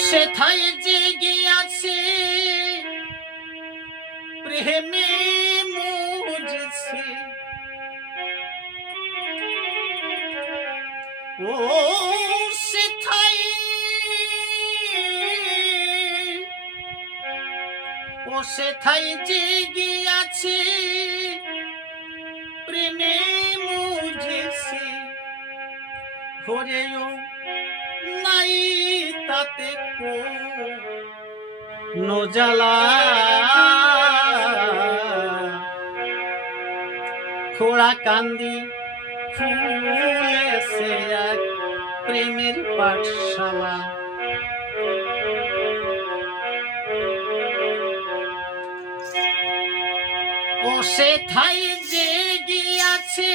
সেথায় জেগে আছে প্রেমে মুজছে ও সেথায় জেগে আছে প্রেমে মুজছে ঘরেও নাই তাতে কোনো জ্বালা খোড়া কান্দি খুলেছে এক প্রেমের পাঠশালা ও সেথায় জেগে আছে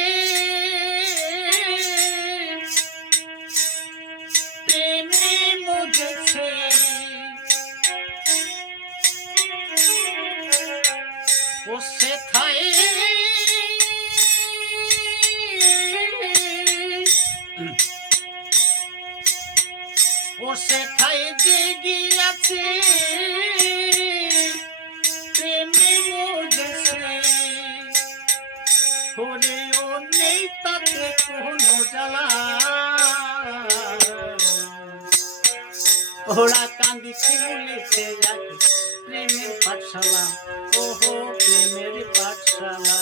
প্রেমে মুজছে ও সেথায় জেগে আছে প্রেমে মুজছে ঘরেও নেই তাতে কোনো জ্বালা ওরা কান্দি খুলেছে এক প্রেমের পাঠশালা ওহো প্রেমের পাঠশালা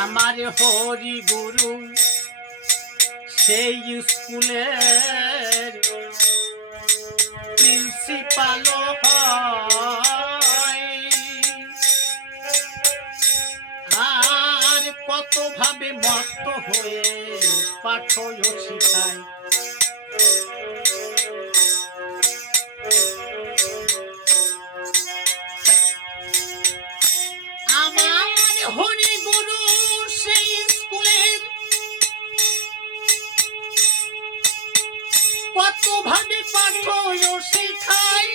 আমার হরি গুরু সেই স্কুলের প্রিন্সিপাল আর কত ভাবে মত্ত হয়ে পাঠ শিখায় আমার হরি গুরু সেই স্কুলের কত ভাবে পাঠ শেখায়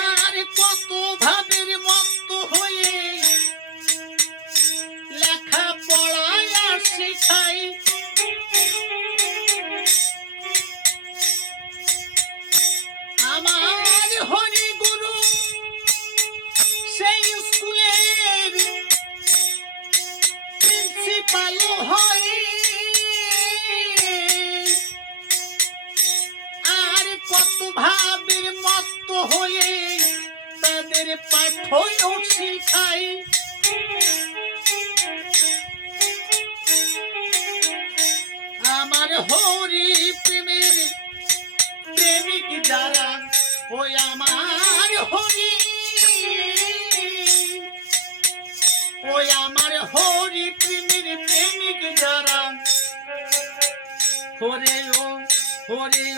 আর কত ভাবের মত্ত হয়ে লেখা পড়ায় শেখায় আমার হরি গুরু সেই স্কুলের প্রিন্সিপাল হয় আর কত ভাবের মত্ত হয়ে তাদের পাঠ শিখায় আমার হরি প্রেমের প্রেমিক যারা ওই আমার হরি ওই আমার হরি প্রেমের প্রেমিক যারা হরে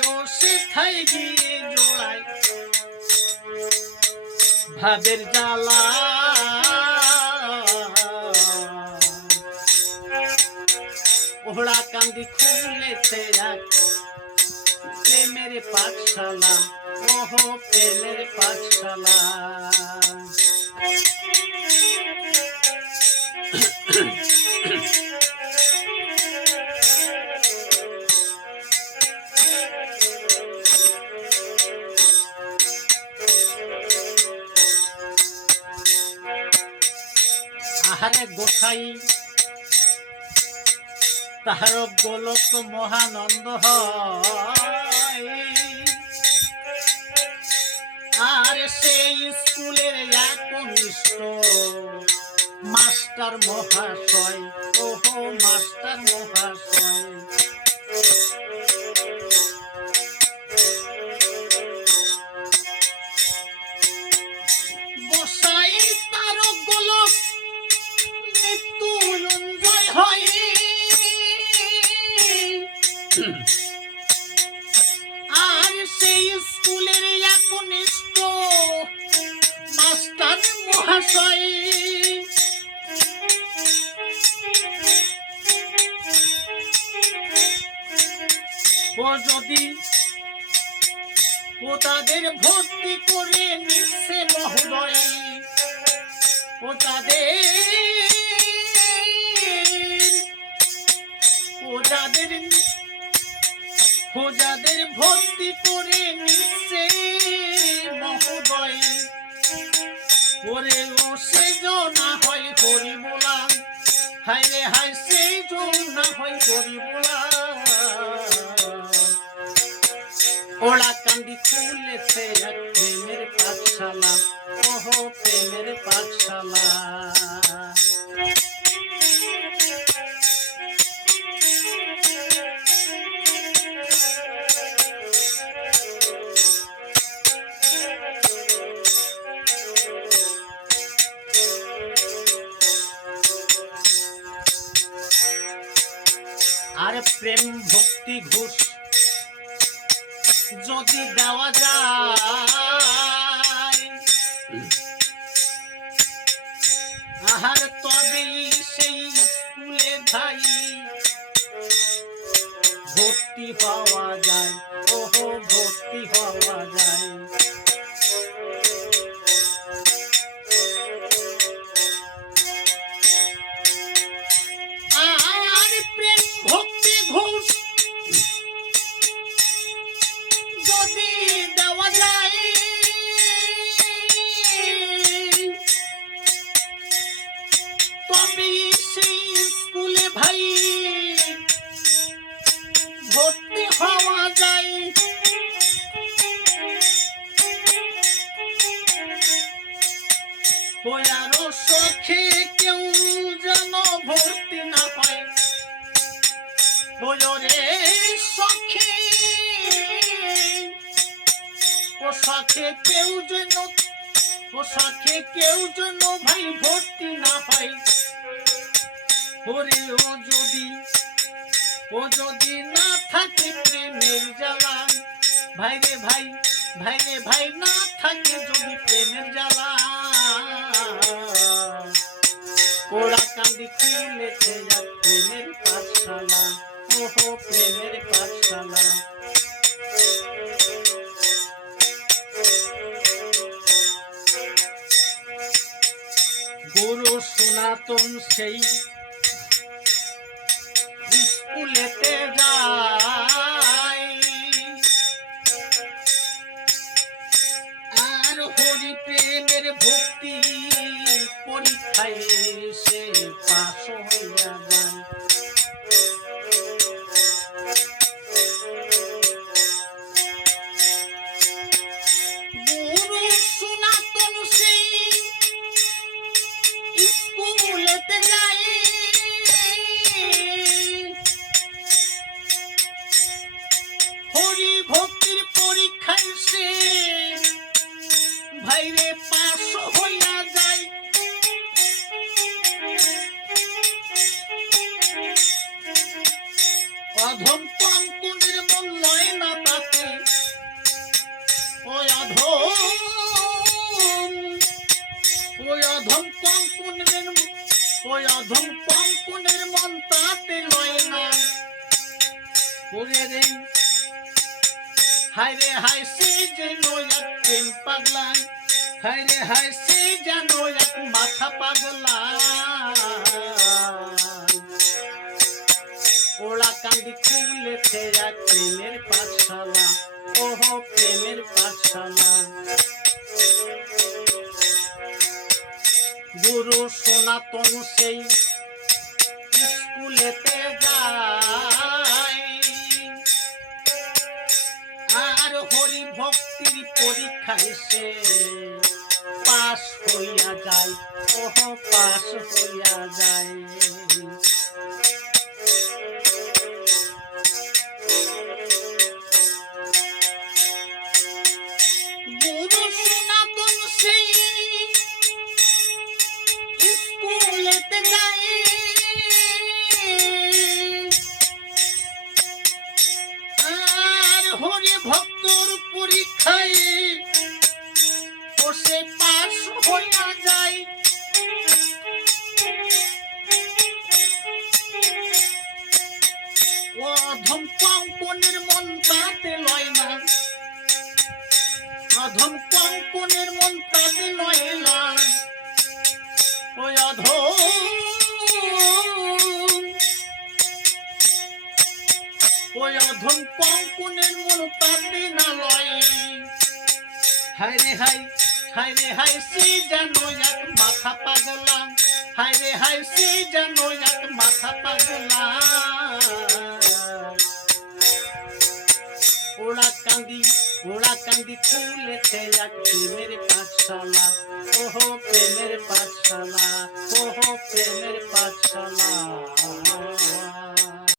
ও সেথায় গিয়ে জোড়ায় ভাবের জ্বালা ওরা কান্দি খুলেছে এক প্রেমের পাঠশালা ওহো প্রেমের পাঠশালা আহারে গোসাই তাহার গোলক মহানন্দ হয় আর সেই স্কুলের একনিষ্ঠ মাস্টার মহাশয় ওহো মাস্টার মহাশয় গোসাই তার গোলক মৃত্যুঞ্জয় হয় আর সেই স্কুলের একনিষ্ঠ মাস্টার মহাশয় যদি ও তাদের ভর্তি করে নিচ্ছে মহোদয়, ও যাদের ভর্তি করে নিচ্ছে মহোদয়, ওরে ও সেজো না হয় হরি বলা, হায় রে হায় সেজো না হয় হরি বলা। ওরা কান্দি খুলেছে এক প্রেমের পাঠশালা, ওহো প্রেমের পাঠশালা। আর প্রেম ভক্তি ঘুষ যদি দেওয়া যায়, আহার তবেই সেই স্কুলে ভাই ভর্তি হওয়া যায়, ওহো ভর্তি হওয়া যায়। আর প্রেম ভক্তি ঘুষ যদি দেওয়া যায়, তবে সেই স্কুলে ভাই ভর্তি হওয়া যায়। ওই আরো সখে কেউ যেন ভর্তি না হয়, ওরে সখে ও সখে কেউ যেন, ও সখে কেউ যেন ভাই ভর্তি না হয়। ওরে ও যদি না থাকে প্রেমের জ্বালা, ভাই রে ভাই, ভাই রে ভাই না থাকে যদি প্রেমের জ্বালা, ওরা কান্দি খুলেছে এক প্রেমের পাঠশালা, ওহো প্রেমের পাঠশালা। গুরু সনাতন সেই স্কুলেতে যায়, আর হরি প্রেমের ভক্তি পরীক্ষায় সে পাশ হইয়া যায়। গুরু সনাতন সেই স্কুলেতে যায়, হরি ভক্তির পরীক্ষায় সে ভাইরে পাশ হইয়া যায়। অধম কঙ্কুনের মন লয় না তাতে, ওই অধম কঙ্কুনের মন তাতে লয় না। ওরে রে হায় রে হায় সে যেন এক প্রেম পাগলা, হায় রে হায় সে যেন এক মাথা পাগলা। ওরা কান্দি খুলেছে এক প্রেমের পাঠশালা, ওহো প্রেমের পাঠশালা। গুরু সনাতন সেই স্কুলেতে যায়, আর হরি ভক্তির পরীক্ষায় সে পাশ হইয়া যায়, ওহো পাশ হইয়া যায়। গুরু সনাতন সেই স্কুলেতে যায়, আর হরি ভক্তর পরীক্ষায় সে পাশ হইয়া যায়। অধম অধম কঙ্কনের মন তাতে লয় না, অধম কঙ্কনের মন তাতে লয় না, ওই অধম ওই অধম কঙ্কনের মন তাতে না লয়। হায় রে হায়, হায় রে হায়, সে যেন এক মাথা পাগলা, হায় রে হায়, সে যেন এক মাথা পাগলা। ওরা কান্দি খুলেছে এক প্রেমের পাঠশালা।